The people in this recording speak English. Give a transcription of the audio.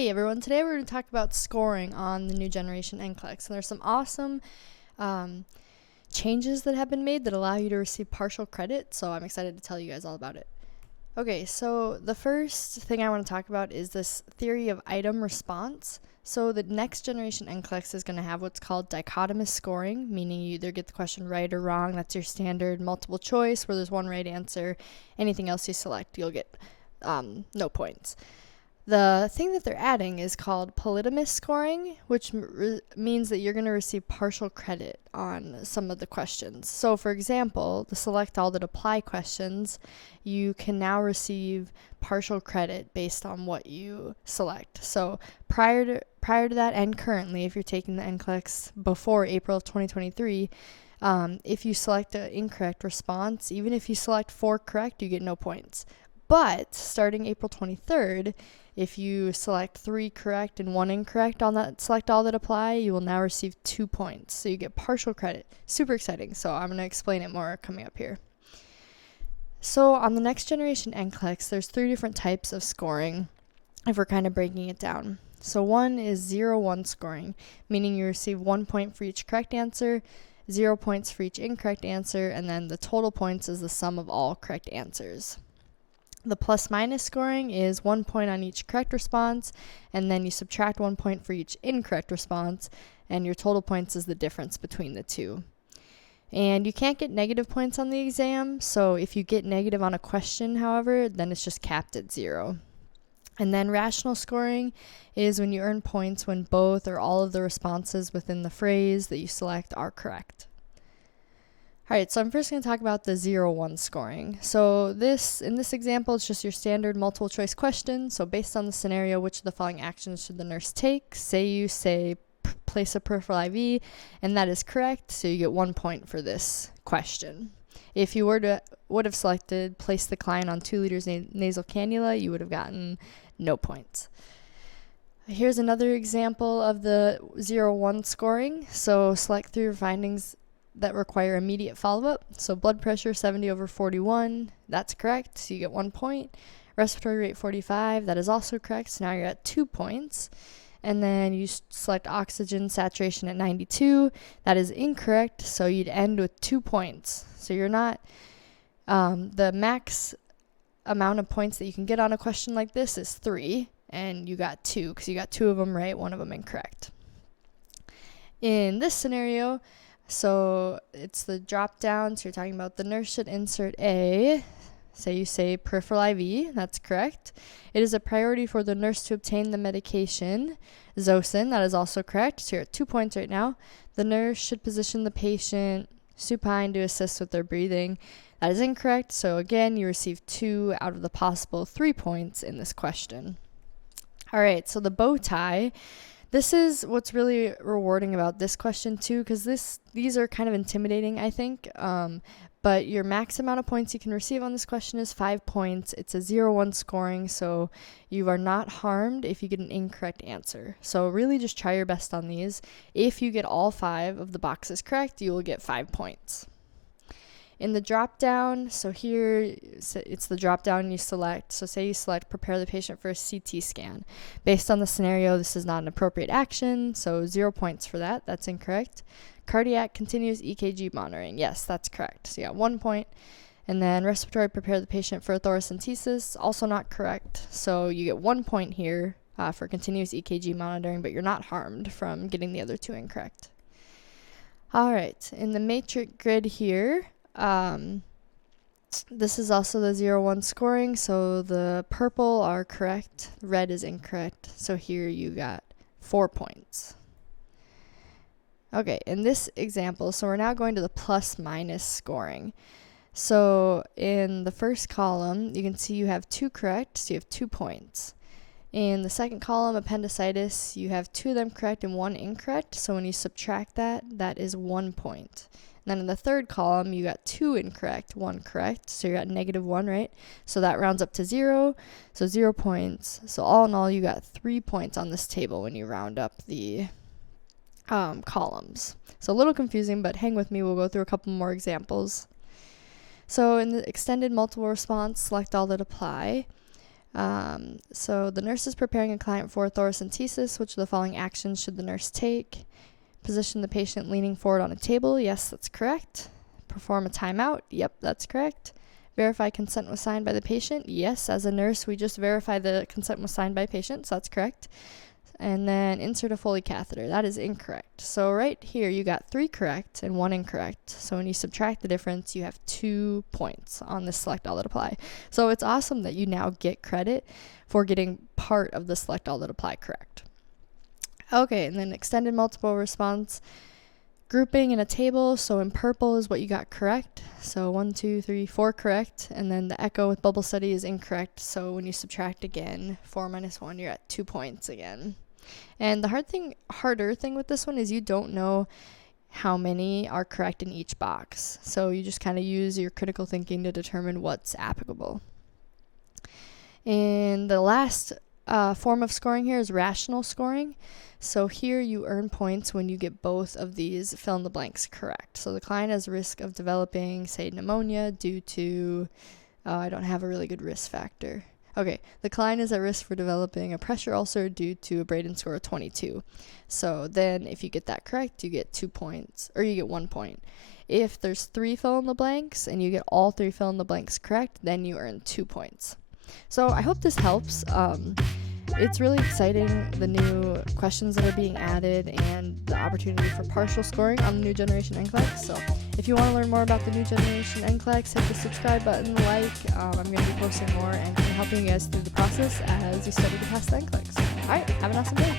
Hey everyone, today we're going to talk about scoring on the new generation NCLEX. And there's some awesome changes that have been made that allow you to receive partial credit, so I'm excited to tell you guys all about it. Okay, so the first thing I want to talk about is this theory of item response. So the next generation NCLEX is going to have what's called dichotomous scoring, meaning you either get the question right or wrong. That's your standard multiple choice where there's one right answer. Anything else you select, you'll get no points. The thing that they're adding is called Polytomous scoring, which means that you're going to receive partial credit on some of the questions. So, for example, the select all that apply questions, you can now receive partial credit based on what you select. So, prior to that and currently, if you're taking the NCLEX before April of 2023, if you select an incorrect response, even if you select 4 correct, you get no points. But starting April 23rd, if you select 3 correct and 1 incorrect on that select all that apply, you will now receive 2 points. So you get partial credit. Super exciting. So I'm going to explain it more coming up here. So on the next generation NCLEX, there's 3 different types of scoring if we're kind of breaking it down. So one is 0-1 scoring, meaning you receive 1 point for each correct answer, 0 points for each incorrect answer, and then the total points is the sum of all correct answers. The plus-minus scoring is 1 point on each correct response, and then you subtract 1 point for each incorrect response, and your total points is the difference between the two. And you can't get negative points on the exam, so if you get negative on a question, however, then it's just capped at 0. And then rational scoring is when you earn points when both or all of the responses within the phrase that you select are correct. Alright, so I'm first going to talk about the 0-1 scoring. So in this example, it's just your standard multiple choice question. So based on the scenario, which of the following actions should the nurse take? Say you say place a peripheral IV, and that is correct, so you get 1 point for this question. If you would have selected place the client on 2 liters nasal cannula, you would have gotten no points. Here's another example of the 0-1 scoring. So select 3 findings that require immediate follow-up. So blood pressure 70/41, that's correct, so you get 1 point. Respiratory rate 45, that is also correct, so now you're at 2 points. And then you select oxygen saturation at 92, that is incorrect, so you'd end with 2 points. So you're not, the max amount of points that you can get on a question like this is 3, and you got 2, because you got 2 of them right, 1 of them incorrect. In this scenario, so it's the drop down, so you're talking about the nurse should insert a, say you say peripheral IV, that's correct. It is a priority for the nurse to obtain the medication, Zosyn, that is also correct, so you're at 2 points right now. The nurse should position the patient supine to assist with their breathing, that is incorrect, so again you receive 2 out of the possible 3 points in this question. Alright, so the bow tie. This is what's really rewarding about this question too, because these are kind of intimidating, I think. But your max amount of points you can receive on this question is 5 points. It's a 0-1 scoring, so you are not harmed if you get an incorrect answer. So really just try your best on these. If you get all 5 of the boxes correct, you will get 5 points. In the drop down, so here it's the drop down you select. So say you select prepare the patient for a CT scan. Based on the scenario, this is not an appropriate action, so 0 points for that. That's incorrect. Cardiac continuous EKG monitoring. Yes, that's correct. So you got 1 point. And then respiratory prepare the patient for thoracentesis. Also not correct. So you get 1 point here for continuous EKG monitoring, but you're not harmed from getting the other 2 incorrect. All right, in the matrix grid here, this is also the 0-1 scoring, so the purple are correct, red is incorrect, so here you got 4 points. Okay, in this example, so we're now going to the plus-minus scoring. So in the first column, you can see you have 2 correct, so you have 2 points. In the second column, appendicitis, you have 2 of them correct and 1 incorrect, so when you subtract that, that is 1 point. And then in the third column, you got 2 incorrect, 1 correct, so you're at -1, right? So that rounds up to 0, so 0 points. So all in all, you got 3 points on this table when you round up the columns. So a little confusing, but hang with me, we'll go through a couple more examples. So in the extended multiple response, select all that apply. So the nurse is preparing a client for thoracentesis. Which of the following actions should the nurse take? Position the patient leaning forward on a table. Yes, that's correct. Perform a timeout. Yep, that's correct. Verify consent was signed by the patient. Yes, as a nurse, we just verify the consent was signed by patient, so that's correct. And then insert a Foley catheter. That is incorrect. So right here, you got 3 correct and 1 incorrect. So when you subtract the difference, you have 2 points on the select all that apply. So it's awesome that you now get credit for getting part of the select all that apply correct. Okay, and then extended multiple response. Grouping in a table, so in purple is what you got correct. So 1, 2, 3, 4 correct. And then the echo with bubble study is incorrect. So when you subtract again, 4 minus 1, you're at 2 points again. And the harder thing with this one is you don't know how many are correct in each box. So you just kind of use your critical thinking to determine what's applicable. And the last form of scoring here is rational scoring. So here you earn points when you get both of these fill in the blanks correct. So the client has risk of developing, say, pneumonia due to, I don't have a really good risk factor. Okay, the client is at risk for developing a pressure ulcer due to a Braden score of 22. So then if you get that correct, you get 2 points, or you get 1 point. If there's 3 fill in the blanks and you get all 3 fill in the blanks correct, then you earn 2 points. So I hope this helps. It's really exciting, the new questions that are being added and the opportunity for partial scoring on the New Generation NCLEX. So if you want to learn more about the New Generation NCLEX, hit the subscribe button, like. I'm going to be posting more and helping you guys through the process as you study to pass the NCLEX. Alright, have an awesome day.